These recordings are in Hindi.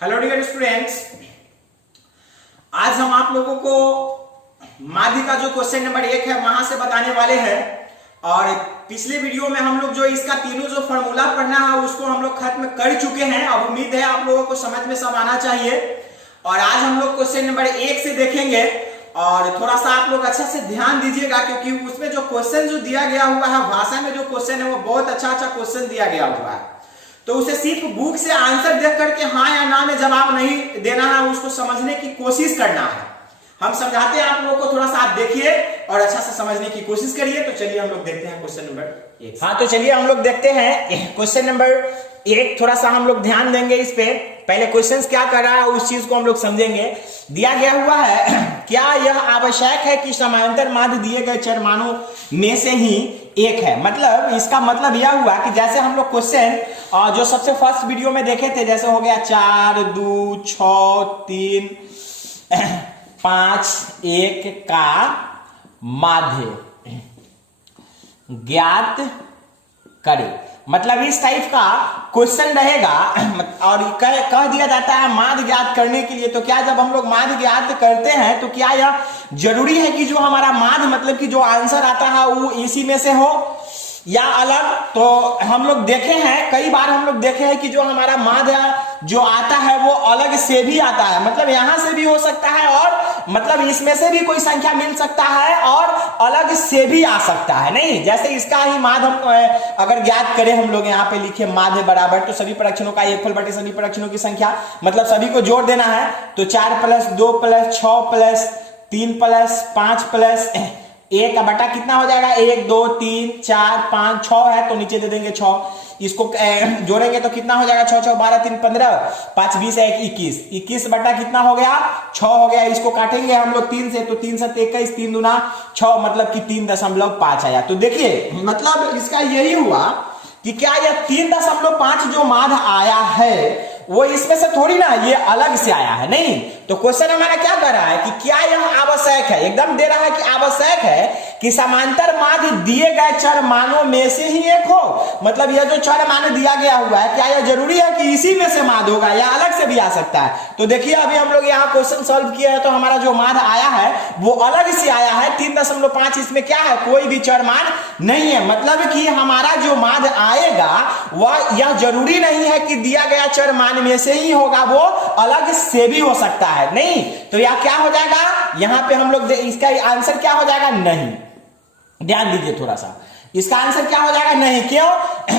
हेलो डियर स्टूडेंट्स, आज हम आप लोगों को माध्य का जो क्वेश्चन नंबर 1 है वहां से बताने वाले हैं। और पिछले वीडियो में हम लोग जो इसका तीनों जो फॉर्मूला पढ़ना है उसको हम लोग खत्म कर चुके हैं। अब उम्मीद है आप लोगों को समझ में सब आना चाहिए। और आज हम लोग क्वेश्चन नंबर 1 से देखेंगे और थोड़ा सा आप लोग अच्छा से ध्यान दीजिएगा, क्योंकि उसमें जो क्वेश्चन जो दिया गया हुआ है, भाषा में जो क्वेश्चन है वो बहुत अच्छा क्वेश्चन दिया गया हुआ है। तो उसे सिर्फ बुक से आंसर देख करके हाँ या ना में जवाब नहीं देना है, उसको समझने की कोशिश करना है। हम समझाते हैं आप लोगों को, थोड़ा सा आप देखिए और अच्छा से समझने की कोशिश करिए। तो चलिए हम लोग देखते हैं क्वेश्चन नंबर 1। हाँ, तो चलिए हम लोग देखते हैं क्वेश्चन नंबर 1। थोड़ा सा हम लोग ध्यान देंगे इस पे। पहले क्वेश्चन क्या कर रहा है उस चीज को हम लोग समझेंगे। दिया गया हुआ है, क्या यह आवश्यक है कि समांतर माध्य दिए गए चर मानों में से ही एक है। मतलब इसका मतलब यह हुआ कि जैसे हम लोग क्वेश्चन जो सबसे फर्स्ट वीडियो में देखे थे, जैसे हो गया 4, 2, 6, 3, 5, 1 का माध्य ज्ञात करें। मतलब इस टाइप का क्वेश्चन रहेगा और कह दिया जाता है माध्य ज्ञात करने के लिए। तो क्या जब हम लोग माध्य ज्ञात करते हैं तो क्या यह जरूरी है कि जो हमारा माध्य मतलब कि जो आंसर आता है वो इसी में से हो या अलग। तो हम लोग देखे हैं, कई बार हम लोग देखे हैं कि जो हमारा माध्य जो आता है वो अलग से भी आता है। मतलब यहां से भी हो सकता है और मतलब इसमें से भी कोई संख्या मिल सकता है और अलग से भी आ सकता है। नहीं, जैसे इसका ही माध्य हम अगर ज्ञात करें, हम लोग यहाँ पे लिखे माध्य बराबर, तो सभी परीक्षणों का एक फल बटे सभी परीक्षणों की संख्या, मतलब सभी को जोड़ देना है। तो 4 + 2 + 6 + 3 + 5 + 1 का बटा कितना हो जाएगा, 1, 2, 3, 4, 5, 6 है तो नीचे दे देंगे 6। इसको जोड़ेंगे तो कितना हो जाएगा, 6, 6, 12, 3, 15, 5, 20, 1, 21। 21 बटा कितना हो गया, 6 हो गया। इसको काटेंगे हम लोग 3 से, तो 3 × 7 = 21, 3 दूना 6, मतलब कि 3.5 आया। तो देखिए मतलब इसका यही हुआ कि क्या यह 3.5 जो माध्य आया है वो इसमें से थोड़ी ना ये अलग से आया है। नहीं, तो क्वेश्चन हमारा क्या कर रहा है कि क्या यह आवश्यक है, एकदम दे रहा है कि आवश्यक है कि समांतर माध्य दिए गए चर मानों में से ही एक हो। मतलब यह जो चर मान दिया गया हुआ है, क्या यह जरूरी है कि इसी में से माध्य होगा या अलग से भी आ सकता है। तो देखिए अभी हम लोग यहाँ क्वेश्चन सॉल्व किया है तो हमारा जो माध्य आया है वो अलग से आया है। 3.5 इसमें क्या है, कोई भी चर मान नहीं है। मतलब कि हमारा जो माध्य आएगा वह यह जरूरी नहीं है कि दिया गया चर मान में से ही होगा, वो अलग से भी हो सकता है। नहीं, तो यह क्या हो जाएगा, यहां पे हम लोग इसका आंसर क्या हो जाएगा, नहीं। ध्यान दीजिए थोड़ा सा, इसका आंसर क्या हो जाएगा, नहीं। क्यों?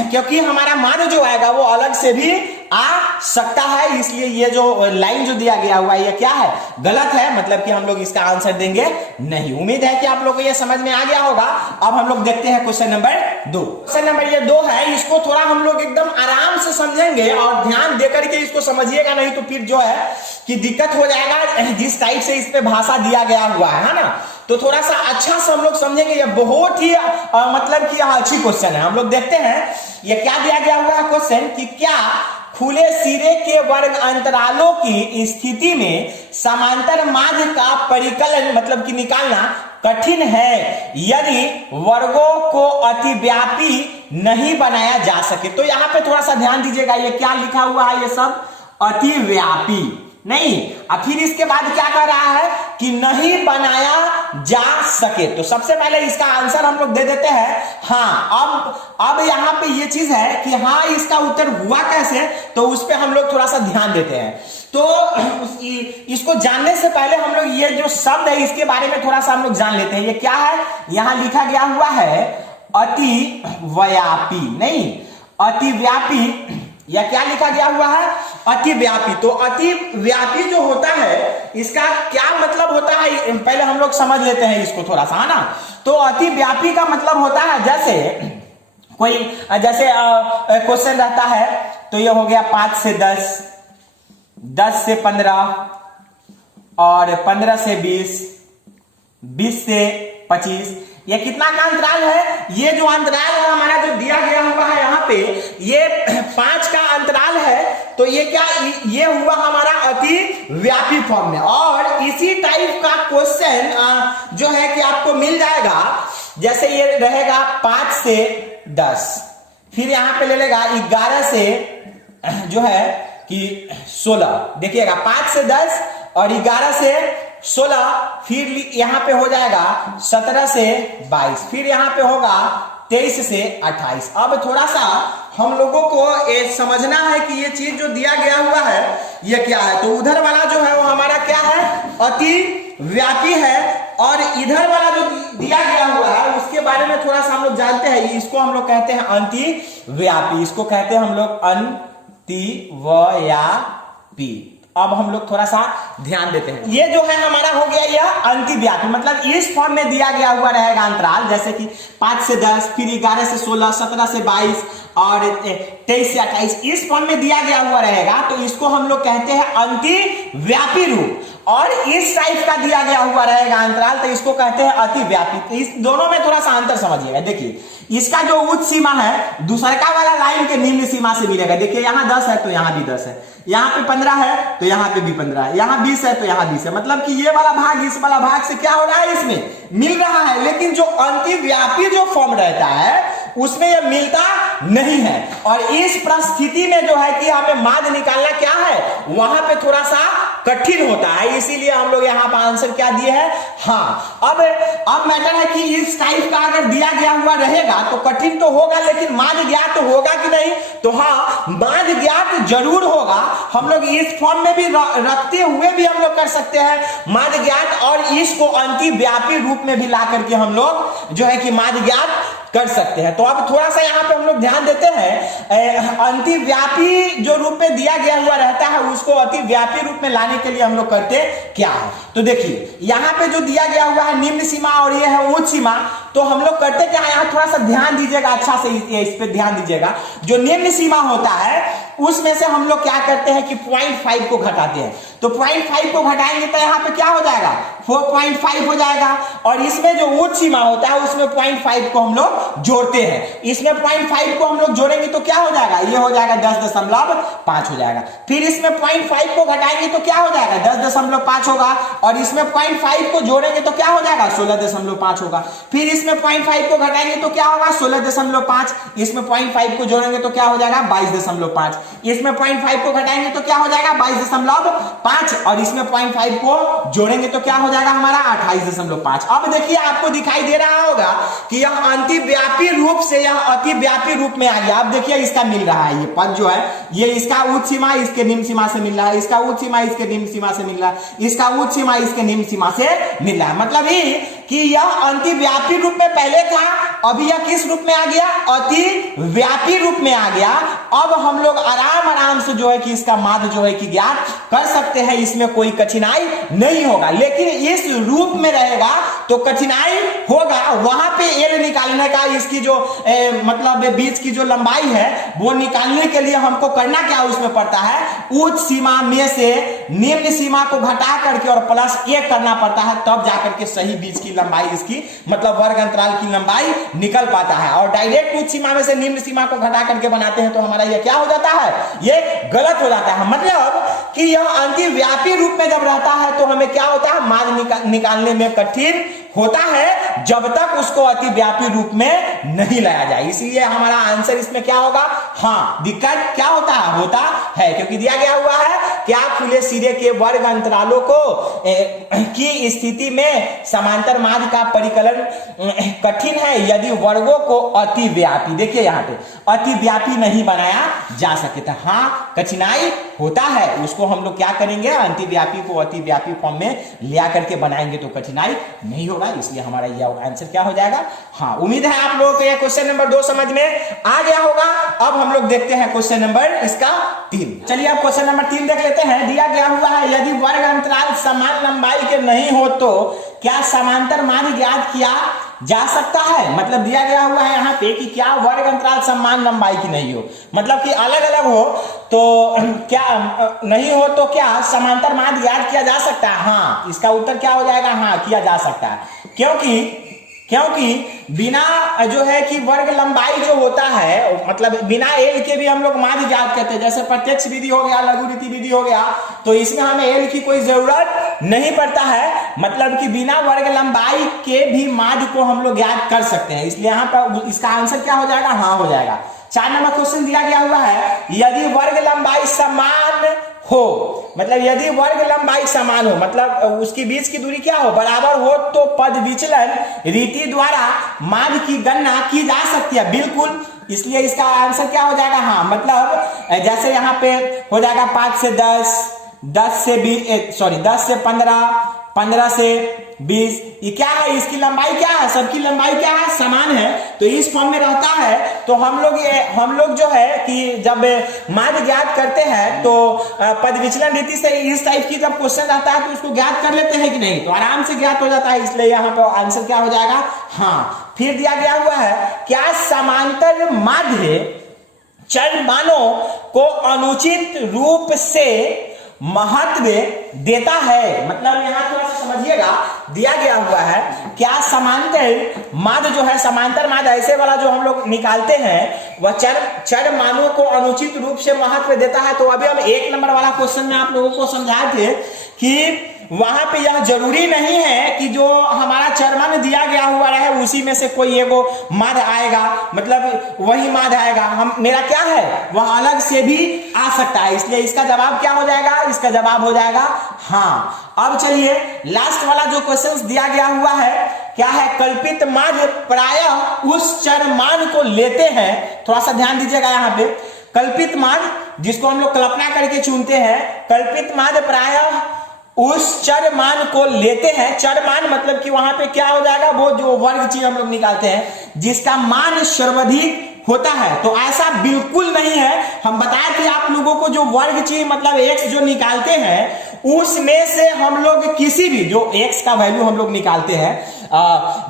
क्योंकि हमारा मान जो आएगा वो अलग से भी आ सकता है। इसलिए ये जो लाइन जो दिया गया हुआ है ये क्या है, गलत है। मतलब कि हम लोग इसका आंसर देंगे नहीं। उम्मीद है कि आप लोगों को ये समझ में आ गया होगा। अब हम लोग देखते हैं क्वेश्चन नंबर 2। क्वेश्चन नंबर ये 2 है, इसको थोड़ा हम लोग एकदम आराम से समझेंगे और ध्यान देकर के इसको समझिएगा, नहीं तो फिर जो है कि दिक्कत हो जाएगा। जिस टाइप से इस पे भाषा दिया गया हुआ है ना, तो थोड़ा सा अच्छा से हम लोग समझेंगे। ये बहुत ही मतलब कि अच्छी क्वेश्चन है। हम लोग देखते हैं ये क्या दिया गया हुआ है क्वेश्चन कि क्या खुले सिरे के वर्ग अंतरालों की स्थिति में समांतर माध्य का परिकलन मतलब कि निकालना कठिन है यदि वर्गों को अतिव्यापी नहीं बनाया जा सके। तो यहां पे थोड़ा सा ध्यान दीजिएगा, ये क्या लिखा हुआ है, ये सब अतिव्यापी नहीं। अब फिर इसके बाद क्या कर रहा है कि नहीं बनाया जा सके। तो सबसे पहले इसका आंसर हम लोग दे देते हैं हाँ। अब यहां पे ये चीज है कि हाँ इसका उत्तर हुआ कैसे, तो उस पे हम लोग थोड़ा सा ध्यान देते हैं। तो इसको जानने से पहले हम लोग ये जो शब्द है इसके बारे में थोड़ा सा हम लोग जान लेते हैं। ये क्या है, यहां लिखा गया हुआ है अतिव्यापी, नहीं अतिव्यापी। या क्या लिखा गया हुआ है, अतिव्यापी। तो अतिव्यापी जो होता है इसका क्या मतलब होता है, पहले हम लोग समझ लेते हैं इसको थोड़ा सा, है ना। तो अतिव्यापी का मतलब होता है जैसे कोई जैसे क्वेश्चन रहता है तो ये हो गया 5 से 10, 10 से 15 और 15 से 20, 20 से 25। ये कितना का अंतराल है, ये जो अंतराल है हमारा जो दिया गया हुआ है यहाँ पे ये 5 का अंतराल है। तो ये क्या, ये हुआ हमारा अति व्यापी फॉर्म में। और इसी टाइप का क्वेश्चन जो है कि आपको मिल जाएगा, जैसे ये रहेगा 5 से 10, फिर यहां पे ले लेगा 11 से जो है कि 16, देखिएगा 5 से 10 और 11 से 16, फिर यहां पे हो जाएगा 17 से 22, फिर यहां पे होगा 23 से 28। अब थोड़ा सा हम लोगों को ये समझना है कि ये चीज जो दिया गया हुआ है ये क्या है। तो उधर वाला जो है वो हमारा क्या है, अति व्यापी है, और इधर वाला जो दिया गया हुआ है उसके बारे में थोड़ा सा हम लोग जानते हैं। इसको हम लोग कहते हैं अंति व्यापी, इसको कहते हैं हम लोग अंति व्यापी। अब हम लोग थोड़ा सा ध्यान देते हैं। ये जो है हमारा हो गया यह अंतिव्यापी, मतलब इस फॉर्म में दिया गया हुआ रहेगा अंतराल, जैसे कि 5 से 10, फिर 11 से 16, 17 से 22 और 23 से 28, इस फॉर्म में दिया गया हुआ रहेगा। तो इसको हम लोग कहते हैं अंतिव्यापी रूप। और इस टाइप का दिया गया हुआ रहेगा अंतराल, तो इसको कहते हैं अतिव्यापी। तो इस दोनों में थोड़ा सा अंतर समझिएगा। देखिए इसका जो उच्च सीमा है दूसरका वाला लाइन के निम्न सीमा से मिलेगा। देखिए यहाँ 10 है तो यहाँ भी 10 है, यहाँ पे 15 है तो यहाँ पे भी 15 है, यहाँ 20 है तो यहाँ 20 है। मतलब कि ये वाला भाग इस वाला भाग से क्या हो रहा है, इसमें मिल रहा है। लेकिन जो अंतिव्यापी जो फॉर्म रहता है उसमें यह मिलता नहीं है। और इस परिस्थिति में जो है कि हमें माध्य निकालना क्या है, वहां पे थोड़ा सा कठिन होता है, इसीलिए हम लोग यहाँ पर आंसर क्या दिए हैं, हाँ। अब मैटर है कि इस टाइप का अगर दिया गया हुआ रहेगा तो कठिन तो होगा, लेकिन माध्य ज्ञात तो होगा कि नहीं, तो हाँ माध्य ज्ञात जरूर होगा। हम लोग इस फॉर्म में भी रखते हुए भी हम लोग कर सकते हैं माध्य ज्ञात, और इसको अंतिव्यापी रूप में भी ला करके हम लोग जो है कि माध्य ज्ञात कर सकते हैं। तो अब थोड़ा सा यहाँ पे हम लोग ध्यान देते हैं, अंतिव्यापी जो रूप में दिया गया हुआ रहता है उसको अतिव्यापी रूप में लाने के लिए हम लोग करते क्या है। तो देखिए यहाँ पे जो दिया गया हुआ है निम्न सीमा और ये है उच्च सीमा, तो हम लोग करते क्या है, यहाँ थोड़ा सा ध्यान दीजिएगा, अच्छा से इस पे ध्यान दीजिएगा। जो निम्न सीमा होता है उसमें से हम लोग क्या करते हैं कि 0.5 को घटाते हैं। तो 0.5 को घटाएंगे तो यहाँ पे क्या हो जाएगा, 4.5 हो जाएगा। और इसमें जो उच्च सीमा होता है उसमें 0.5 को हम लोग जोड़ते हैं। इसमें 0.5 को हम लोग जोड़ेंगे तो क्या हो जाएगा, ये हो जाएगा 10.5 हो जाएगा। फिर इसमें 0.5 को घटाएंगे तो क्या हो जाएगा, 10.5 होगा। और इसमें 0.5 को जोड़ेंगे तो क्या हो जाएगा, 16.5 होगा। फिर इसमें 0.5 को घटाएंगे तो क्या होगा, 16.5। इसमें 0.5 को जोड़ेंगे तो क्या हो जाएगा, 22.5। इसमें 0.5 को घटाएंगे तो क्या हो जाएगा, 22.5। और इसमें 0.5 को जोड़ेंगे तो क्या हो जाएगा हमारा 28.5। अब देखिए आपको दिखाई दे रहा होगा कि यह अंतिव्यापी रूप से यह अतिव्यापी रूप में आ गया। अब देखिए इसका मिल रहा है, ये पद जो है ये इसका उच्च सीमा इसके निम्न सीमा से मिल रहा है, इसका उच्च सीमा इसके निम्न सीमा से मिल रहा है, इसका उच्च सीमा इसके निम्न सीमा से मिल रहा है। मतलब ये कि यह अंतिव्यापी रूप में पहले था, अभी यह किस रूप में आ गया, अतिव्यापी रूप में आ गया। अब हम लोग आराम से जो है कि इसका माध्य जो है कि ज्ञात कर सकते हैं, इसमें कोई कठिनाई नहीं होगा। लेकिन इस रूप में रहेगा तो कठिनाई होगा। वहां पे एल निकालने का, इसकी जो मतलब बीच की जो लंबाई है वो निकालने के लिए हमको करना क्या उसमें पड़ता है, उच्च सीमा में से निम्न सीमा को घटा करके और प्लस 1 करना पड़ता है, तब जाकर के सही बीच की लंबाई इसकी मतलब वर्ग अंतराल की लंबाई निकल पाता है। और डायरेक्ट उच्च सीमा में से निम्न सीमा को घटा करके बनाते हैं तो हमारा यह क्या हो जाता है, ये गलत हो जाता है। मतलब कि यह अंतिव्यापी रूप में जब रहता है तो हमें क्या होता है, माध्य निकालने में कठिन होता है जब तक उसको अतिव्यापी रूप में नहीं लाया जाए। इसीलिए हमारा आंसर इसमें क्या होगा, हाँ दिक्कत क्या होता है क्योंकि दिया गया हुआ है कि आप खुले सिरे के वर्ग अंतरालों को की स्थिति में समांतर माध्य का परिकलन कठिन है यदि वर्गों को अतिव्यापी, देखिए यहाँ पे अतिव्यापी नहीं बनाया जा सके। तो हाँ कठिनाई होता है, उसको हम लोग क्या करेंगे, अंतिव्यापी को अतिव्यापी फॉर्म में लिया करके बनाएंगे तो कठिनाई नहीं होगा। इसलिए हमारा यह आंसर क्या हो जाएगा, हाँ। उम्मीद है आप लोगों को यह क्वेश्चन नंबर 2 समझ में आ गया होगा। अब हम लोग देखते हैं क्वेश्चन नंबर इसका 3। चलिए अब क्वेश्चन नंबर 3 देख लेते हैं। दिया गया हुआ है यदि वर्ग अंतराल समान लंबाई के नहीं हो तो क्या समांतर माध्य ज्ञात किया जा सकता है। मतलब दिया गया हुआ है यहाँ पे कि क्या वर्ग अंतराल समान लंबाई की नहीं हो, मतलब कि अलग अलग हो तो क्या नहीं हो तो क्या समांतर माध्य ज्ञात किया जा सकता है। हाँ इसका उत्तर क्या हो जाएगा, हाँ किया जा सकता है। क्योंकि बिना जो है कि वर्ग लंबाई जो होता है, मतलब बिना एल के भी हम लोग माध्य ज्ञात करते हैं। जैसे प्रत्यक्ष विधि हो गया, लघु रीति विधि हो गया, तो इसमें हमें एल की कोई जरूरत नहीं पड़ता है। मतलब कि बिना वर्ग लंबाई के भी माध्य को हम लोग ज्ञात कर सकते हैं। इसलिए यहाँ पर इसका आंसर क्या हो जाएगा, हाँ हो जाएगा। 4 नंबर क्वेश्चन दिया गया हुआ है, यदि वर्ग लंबाई समान हो, मतलब यदि वर्ग लंबाई समान हो, मतलब उसकी बीच की दूरी क्या हो, बराबर हो, तो पद विचलन रीति द्वारा माध्य की गणना की जा सकती है। बिल्कुल, इसलिए इसका आंसर क्या हो जाएगा, हाँ, मतलब जैसे यहाँ पे हो जाएगा 5 से 10, 10 से 20, सॉरी 10 से 15, 15 से 20, ये क्या है, इसकी लंबाई क्या है, सबकी लंबाई क्या है, समान है, तो इस फॉर्म में रहता है। तो हम लोग जो है कि जब माध्य ज्ञात करते हैं तो पद विचलन रीति से इस टाइप की जब क्वेश्चन आता है तो उसको ज्ञात कर लेते हैं कि नहीं, तो आराम से ज्ञात हो जाता है। इसलिए यहाँ पे आंसर क्या हो जाएगा, हाँ। फिर दिया गया हुआ है, क्या समांतर माध्य चर मानों को अनुचित रूप से महत्व देता है, मतलब यहां थोड़ा सा समझिएगा, दिया गया हुआ है क्या समांतर माध्य जो है, समांतर माध्य ऐसे वाला जो हम लोग निकालते हैं वह चर मानों को अनुचित रूप से महत्व देता है। तो अभी हम 1 नंबर वाला क्वेश्चन में आप लोगों को समझाए थे कि वहां पे यह जरूरी नहीं है कि जो हमारा चरमान दिया गया हुआ रहे उसी में से कोई एगो माध्य आएगा, मतलब वही माध्य आएगा, हम मेरा क्या है वह अलग से भी आ सकता है। इसलिए इसका जवाब क्या हो जाएगा, इसका जवाब हो जाएगा हाँ। अब चलिए लास्ट वाला जो क्वेश्चन दिया गया हुआ है, क्या है, कल्पित माध्य प्रायः उस चरमान को लेते हैं, थोड़ा सा ध्यान दीजिएगा यहाँ पे, कल्पित माध्य जिसको हम लोग कल्पना करके चुनते हैं, कल्पित माध्य प्रायः उस चर मान को लेते हैं। चर मान मतलब कि वहां पे क्या हो जाएगा, वो जो वर्ग चीज हम लोग निकालते हैं जिसका मान सर्वाधिक होता है। तो ऐसा बिल्कुल नहीं है, हम बताए थे आप लोगों को जो वर्ग चीज मतलब x जो निकालते हैं उसमें से हम लोग किसी भी जो x का वैल्यू हम लोग निकालते हैं,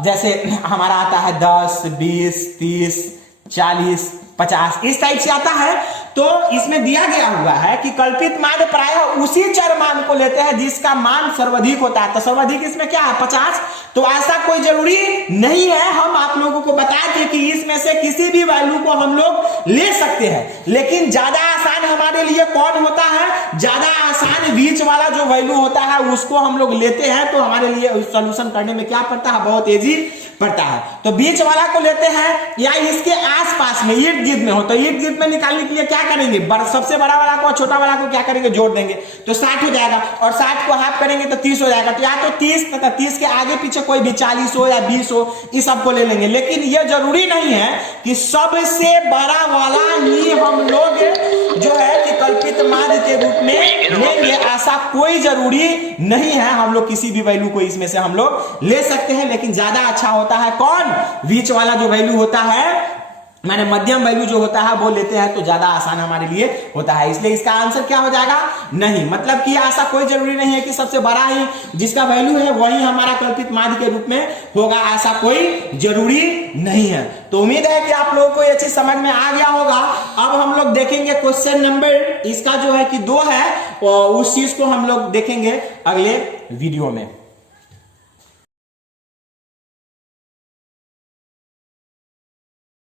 जैसे हमारा आता है 10, 20, 30, 40, 50 इस टाइप से आता है। तो इसमें दिया गया हुआ है कि कल्पित माध्य प्रायः उसी चर मान को लेते हैं जिसका मान सर्वाधिक होता है। तो सर्वाधिक इसमें क्या है 50, तो ऐसा कोई जरूरी नहीं है, हम आप लोगों को बताए थे कि इसमें से किसी भी वैल्यू को हम लोग ले सकते हैं, लेकिन ज्यादा आसान हमारे लिए कौन होता है, ज्यादा आसान बीच वाला जो वैल्यू होता है उसको हम लोग लेते हैं। तो हमारे लिए सोल्यूशन करने में क्या पड़ता है, बहुत इजी पड़ता है। तो बीच वाला को लेते हैं या इसके आसपास में इर्द गिर्द में हो, तो इर्द गिर्द में निकालने के लिए क्या करेंगे, सबसे बड़ा वाला को छोटा वाला को क्या करेंगे, जोड़ देंगे तो 60 हो जाएगा, और 60 को हाफ करेंगे तो 30 हो जाएगा। तो या तो 30 तथा 30 के आगे पीछे कोई भी 40 हो या 20 हो, इस सबको ले लेंगे। लेकिन यह जरूरी नहीं है कि सबसे बड़ा वाला ही हम लोग जो है कि कल्पित माध्य के रूप में लेंगे, ऐसा कोई जरूरी नहीं है। हम लोग किसी भी वैल्यू को इसमें से हम लोग ले सकते हैं, लेकिन ज्यादा अच्छा होता है कौन, बीच वाला जो वैल्यू होता है, माने मध्यम वैल्यू जो होता है वो लेते हैं तो ज्यादा आसान हमारे लिए होता है। इसलिए इसका आंसर क्या हो जाएगा, नहीं, मतलब कि ऐसा कोई जरूरी नहीं है कि सबसे बड़ा ही जिसका वैल्यू है वही हमारा कल्पित माध्य के रूप में होगा, ऐसा कोई जरूरी नहीं है। तो उम्मीद है कि आप लोगों को ये चीज समझ में आ गया होगा। अब हम लोग देखेंगे क्वेश्चन नंबर इसका जो है कि 2 है, उस चीज को हम लोग देखेंगे अगले वीडियो में।